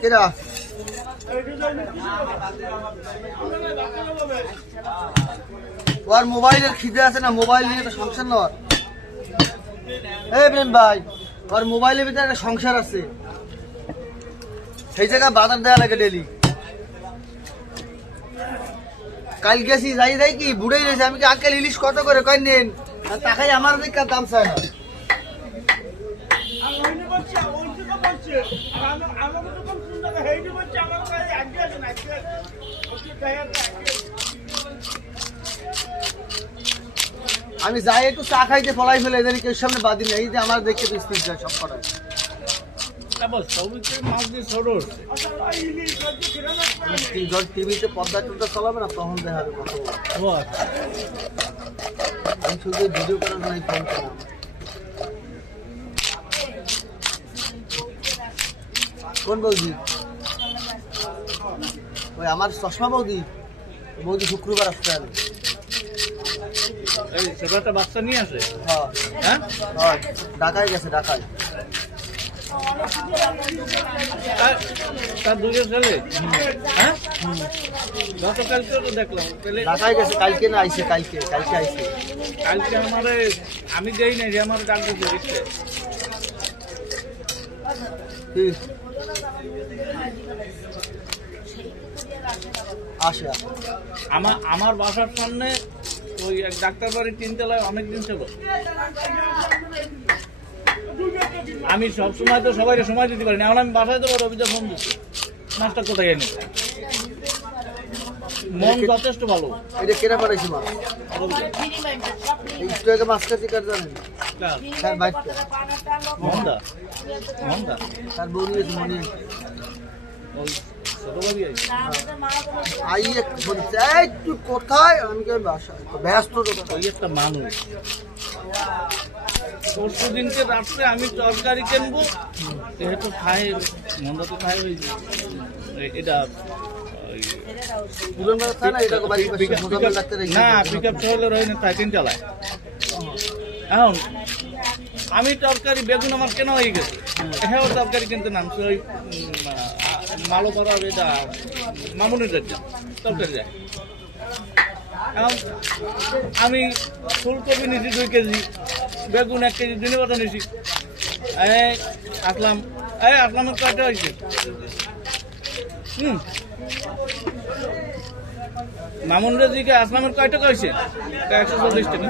কেডা ওর মোবাইলের খিদে আছে না, মোবাইল নিয়ে তো সংসার নয়। এই প্রেম ভাই, ওর মোবাইলের ভিতরে একটা সংসার আছে, সেই জায়গায় বাজার দেওয়া লাগে ডেলি। কাল গেছি যাই যাই কি বুড়েই রয়েছে, আমি কি আজকাল ইলিশ কত করে কয় নেন, তাকাই আমার দিকে দাম চায় না। আমি যাই একটু চা খাইতে ফলাই ফেলে জানি কেউ সামনে বাদি নেই, যে আমার দেখে তো স্পিড যায় সব করায়। টিভিতে পর্দা টর্দা চালাবে না, তখন দেখা যাবে কত। আমি শুধু ভিডিও করার জন্য ফোন করলাম। কোন বৌদি? ওই আমার চশমা বৌদি। বৌদি শুক্রবার আসতে হবে। সেটা বাচ্চা নিয়ে আসে। হ্যাঁ হ্যাঁ, ঢাকায় গেছে, ঢাকায়। তার দুটো ছেলে। হ্যাঁ, গতকালকে তো দেখলাম ঢাকায় গেছে, কালকে না আইছে, কালকে আইছে। কালকে আমারে আমি দেই নাই যে আমার ডাক্তার দিচ্ছে। আসে আমার বাসার সামনে ওই এক ডাক্তার বাড়ির 3 তলায় অনেকদিন ছিল। আমি সবসময় তো সবাইকে সময় দিতে পারি না, এখন আমি বাসায় তো রবিদা ফোন দিচ্ছি, মাছটা কোথায় এনে। মন যথেষ্ট ভালো। এটা কেনা পাঠাইছি মাছ, মাছ কাছে কার জানেন তার বাইকটা মন্দা মন্দা তার বউ নিয়েছে মনে তুই কোথায়? আমি বাসায় ব্যস্ত, ওই একটা মানুষ। পরশু দিনকে রাত্রে আমি তরকারি কিনবো, যেহেতু খাই মন্দা তো খাই ওই এটা না পিক আপ শহরের হয় না, তাই 3 চালায়। এখন আমি তরকারি বেগুন আমার কেনা হয়ে গেছে, হ্যাঁ তরকারি কিনতে নামছে ওই মালোপাড়া এটা মামুনের তরকারি যায়। এখন আমি ফুলকপি নিছি 2 কেজি, বেগুন 1 কেজি, দিনে কথা নিছি। আসলামের কয়টা হয়েছে? মামুন রাজিকে আসলামের কয় টাকা হয়েছে? 140 টাকা।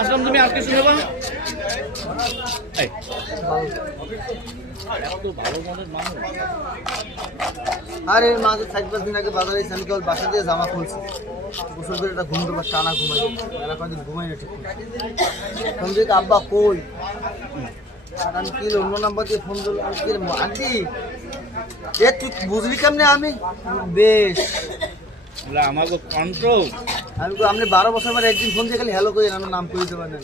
আসলাম তুমি আজকে শুনে পাও? ভালো মনের মানুষ। আরে মাঝে 4-5 দিন আগে বাজারে এসে আমি কেবল বাসা দিয়ে জামা খুলছি, গোসল করে একটা ঘুম দেবো, টানা ঘুমাই, এরা কদিন ঘুমাই না ঠিক। ফোন দিয়ে আব্বা কই, আর আমি কি অন্য নাম্বার দিয়ে ফোন দিলাম, আন্টি এ তুই বুঝলি কেমনে? আমি বেশ আমাকে কন্ট্রোল। আমি আপনি 12 বছর পরে একদিন ফোন দিয়ে খালি হ্যালো করি, আমার নাম করে দিতে পারেন,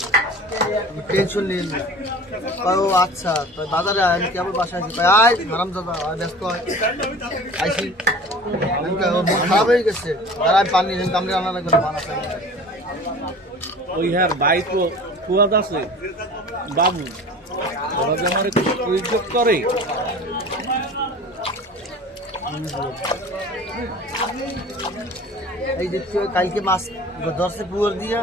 টেনশন নিন না। ও আচ্ছা, তো বাজারে আমি কেবল বাসায় আছি, আয় আরাম দাদা, ব্যস্ত হয় আইসি। খারাপ হয়ে গেছে, আর আমি পানি কামড়ে রান্না লাগবে না। ওই হ্যাঁ বাইক ফুয়াদ আছে বাবু, ওরা যে আমার একটু প্রয়োগ করে। এই দেখছি কালকে মাছ ধরছে পুকুর দিয়ে,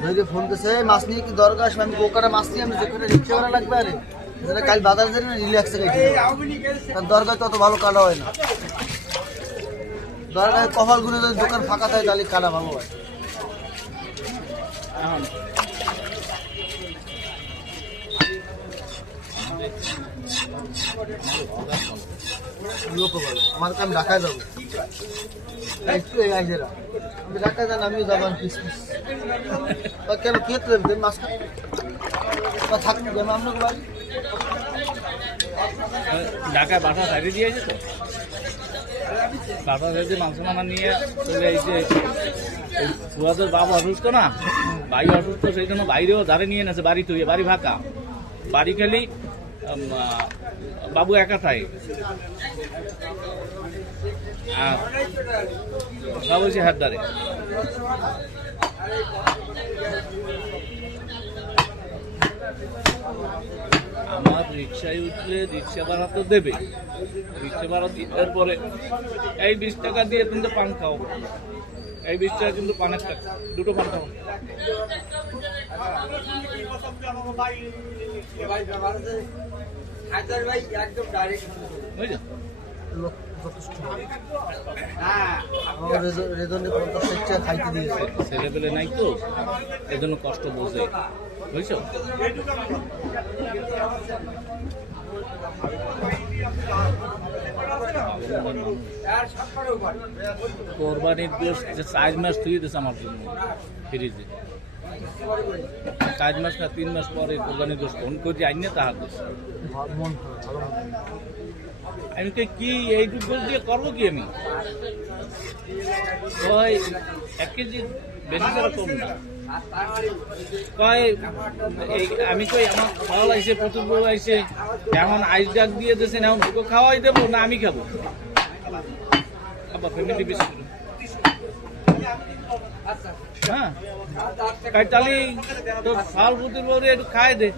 ধরে ফোন করছে মাছ নিয়ে কি দরকার আসবে? আমি গোকাটা মাছ নিয়ে আমি যেখানে রিক্সা করা লাগবে, আরে যেটা কাল বাজারে যাই না রিল্যাক্সে গেছে, তার দরকার তত ভালো কাটা হয় না। দরকার কপাল গুলো যদি দোকান ফাঁকা থাকে তাহলে কাটা ভালো হয়। আমার কাম ঢাকায় যাবো, একটু আমি ঢাকায় যান, আমিও যাবো পিস পিস। কেন কে মাছ থাকবে আমরা বাড়ি ঢাকায় বাসা সাইডে দিয়েছে তো, বাসা সাইডে মাংস মানা নিয়ে চলে এসে ফুয়াদের বাবা অসুস্থ না, ভাই অসুস্থ, সেই জন্য বাইরেও ধারে নিয়ে এনেছে, বাড়ি তুই বাড়ি ফাঁকা, বাড়ি খালি বাবু একা থাকে। আর সব হয়েছে হাত ধারে। আমার রিক্সায় উঠলে রিক্সা ভাড়া তো দেবে, রিক্সা ভাড়া দেওয়ার পরে এই 20 টাকা দিয়ে কিন্তু পান খাও, এই 20 টাকা কিন্তু পানের টাকা, দুটো পান খাও। বুঝছো? যথেষ্ট রেজনে 50 টাকা খাইতে দিয়েছে। ছেলেপেলে নাই তো, এজন্য কষ্ট বোঝে, বুঝছো? কোরবানির গোষ্ঠ যে 4 মাস ধুয়ে দিয়েছে আমার জন্য ফ্রিজে, 4 মাস না 3 মাস পরে কোরবানির গোষ্ঠ ফোন করে আইনে তাহার দিচ্ছে। মন ভালো। আমি তো কি এই দুধ দিয়ে করবো কি আমি? কয় 1 কেজি বেশি করে কম না, কয় আমি কই আমার ফল আইসে, প্রচুর বউ আইসে, এখন আইস ডাক দিয়ে দিয়েছেন, এখন ওকে খাওয়াই দেবো না আমি খাবো? আবার ফ্যামিলি বেশি হ্যাঁ, তাহলে তো ফল প্রচুর বউ একটু খাই দে,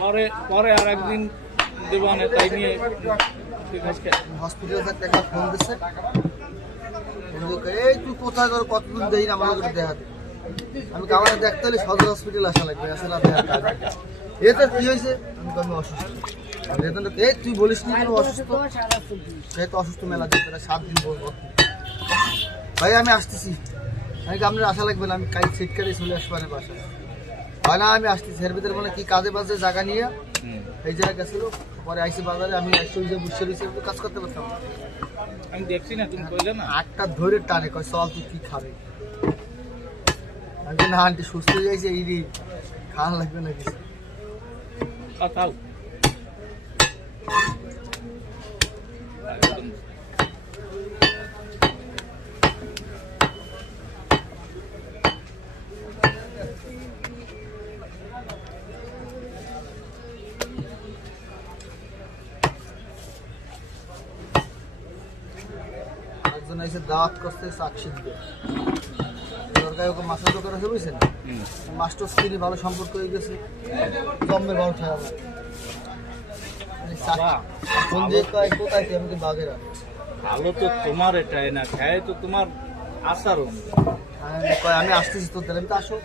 পরে পরে আর একদিন দেবো না, তাই নিয়ে হসপিটালে থাকতে একটা ফোন দিচ্ছে, এই তুই কোথায় তোর কতদিন দেই না আমাকে দেখা দে। আমি কামারে দেখতে হলে সদর হসপিটাল আসা লাগবে, আসলে দেখার কাজ। এ তোর কি হয়েছে? আমি অসুস্থ। এই তুই বলিস নি কেন অসুস্থ? সে তো অসুস্থ মেলা দিন, 7 দিন বলবো। ভাই আমি আসতেছি, আমি আপনার আসা লাগবে না, আমি কাজ সেট করে চলে আসবো বাসায়। হয় না আমি আসতেছি, এর ভিতরে মানে কি কাজে বাজে জায়গা নিয়ে এই জায়গায় গেছিল, পরে আইসি বাজারে, আমি বুঝতে রয়েছি কাজ করতে পারতাম। আমি দেখছি না, তুমি কইলে না 8টা ধরে টানে, কয় চল তুই কি খাবে? আমি না আন্টি সুস্থ হয়ে যাইছে, এই খাওয়ান লাগবে না কিছু। খাও একজন এসে দাওয়াত করতে সাক্ষী দিবে, সরকারি ওকে মাছের দোকান আছে বুঝছেন, মাস্টার স্ত্রী ভালো সম্পর্ক হয়ে গেছে, জম্মের ভালো ঠেয়া ফোন দিয়ে কয় কোথায় কি? আমি তো বাগেরা। ভালো তো তোমার এটাই না, খায় তো তোমার আচরণ। কয় আমি আসতেছি তোর তাহলে, আমি তো আসো,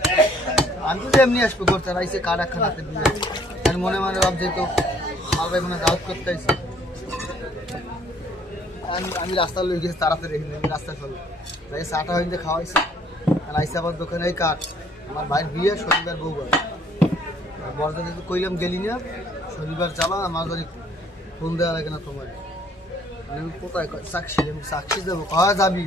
আমি তো এমনি আসবো করতে আইসে কার্ড একখান হাতে দিয়ে, আমি মনে মনে ভাবছি তো মালবাই মনে দাওয়াত করতে আইসি। আমি রাস্তা লই গেছি তাড়াতাড়ি, আমি রাস্তায় ফেলো ভাই, চাটা হইতে খাওয়াইছি, আর আইসে আবার দোকানে কাঠ, আমার ভাইয়ের বিয়ে শনিবার বউবার, বড়দের তো কইলাম গেলি না, শনিবার যাবা, আমার ধর ফোন দেওয়া লাগে না তোমার। আমি কোথায় সাক্ষী? আমি সাক্ষী দেবো, কয়া যাবি?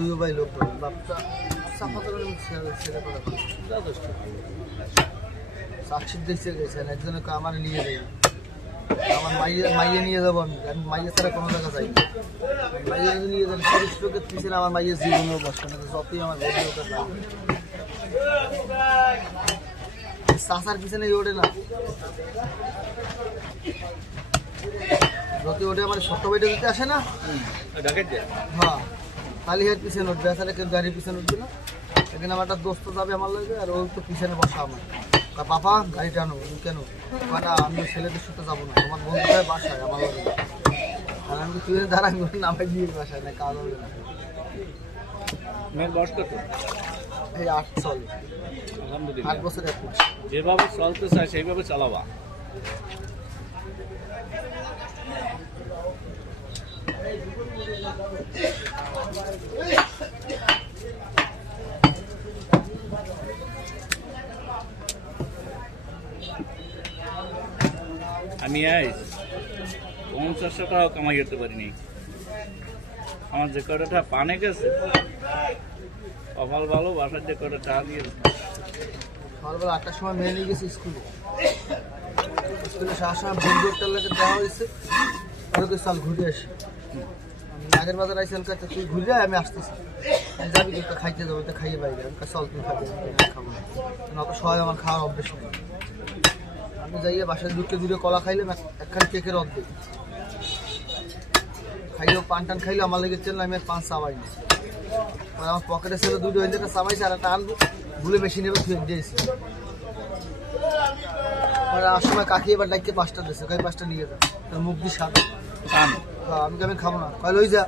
দুই ভাই লোক বাপটা সাফা করে ছেড়ে পড়া সাক্ষী দেখছে গেছেন, একজনকে আমার নিয়ে যাই, আমার মাইয়ে নিয়ে যাবো, আমি মাইয়ে ছাড়া কোনো জায়গা যাই, মাইয়ে নিয়ে যান পুলিশ লোকের পিছনে আমার মাইয়ের জীবনেও বসে না, যতই আমার লোকের লাগবে চাষার পিছনে ওঠে না, যত ওঠে আমার ছোট্ট ভাইটা দিতে আসে না, হ্যাঁ খালি হের পিছনে উঠবে, আসলে কেউ গাড়ির পিছনে উঠবে না। এখানে আমার একটা দোস্ত যাবে আমার লাগে, আর ওই তো পিছনে বসা আমার, বাবা গাড়ি টানো। কেন? না আমি ছেলেদের সাথে যাবো না, তোমার বন্ধুদের বাসায় আমার লাগে, আর আমি তুই দাঁড়া নামাই দিয়ে বাসায় না, কাজ হবে না। মেয়ের বয়স কত? এই 8 চলে, আলহামদুলিল্লাহ 8 বছর 1 মাস। যেভাবে চলতে চায় সেইভাবে চালাবা। আমি 50 টাকা কামাই করতে পারিনি। আমার যে কটাটা পানে গেছে কপাল ভালো, বাসার যে কটা চা দিয়েছে। সকালবেলা 8টার সময় মেয়ে নিয়ে গেছি স্কুলে। স্কুলে আসার সময় বন্ধু একটা লোকে দেওয়া হয়েছে, ওকে চল ঘুরে আসি। আমি আগের বাজার আইসি, কাছে তুই ঘুরে আয়, আমি আসতেছি। আমি যাবি কিন্তু খাইতে যাবো, তো খাইয়ে বাইরে। আমি চল তুমি খাবি, আমি খাবো না, কারণ অত সবাই আমার খাওয়ার অভ্যেস নেই। আমি যাইয়ে বাসায় ঢুকতে দূরে কলা খাইলাম, একখান কেকের অর্ধেক খাইলেও, পান টান খাইলেও আমার লেগে চেন, আমি আর পান চাবাই না। আমার পকেটে ছিল দুটো হইলে একটা চাবাইছে, আর একটা আনবো ভুলে বেশি নেবে ফেক দিয়েছি। আর সময় কাকি এবার ডাইকে 5টা দিয়েছে, কাই 5টা নিয়ে যা, তার মুখ দিয়ে সাদা। আমি কি আমি খাবো না, কয় লই যা।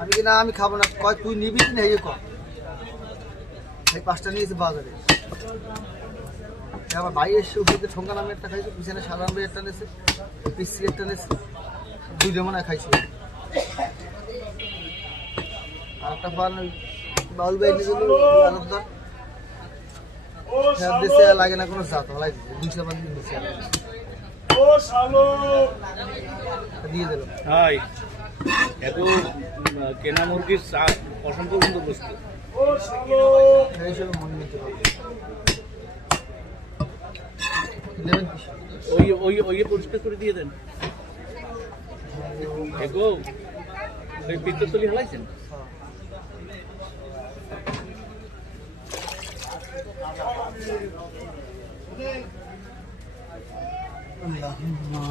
আমি কি না আমি খাবো না, কয় তুই নিবি কি না, এই কর। এই 5টা নিয়েছে বাজারে। আমার ভাই এসে উঠে ঠোঙ্গা নামে একটা খাইছে, পিছনে সাদা নামে একটা নিয়েছে, পিসি একটা নিয়েছে, 2 মনে খাইছে। আর একটা পান বাউল ভাই নিয়ে গেল আলুর দর, দেশে লাগে না কোনো জাত, হলাই দিচ্ছে 200 পান দিয়েছে, দিয়ে দিল। হাই এত কেনা মুরগির চা পছন্দ কিন্তু বুঝতে এইসব মনে নিতে পারবে। নেবেন কি? ওই ওই ওই পরিষ্কার করে দিয়ে দেন। এগো ওই পিত্তর তলি হলাইছেন? আল্লাহুম্মা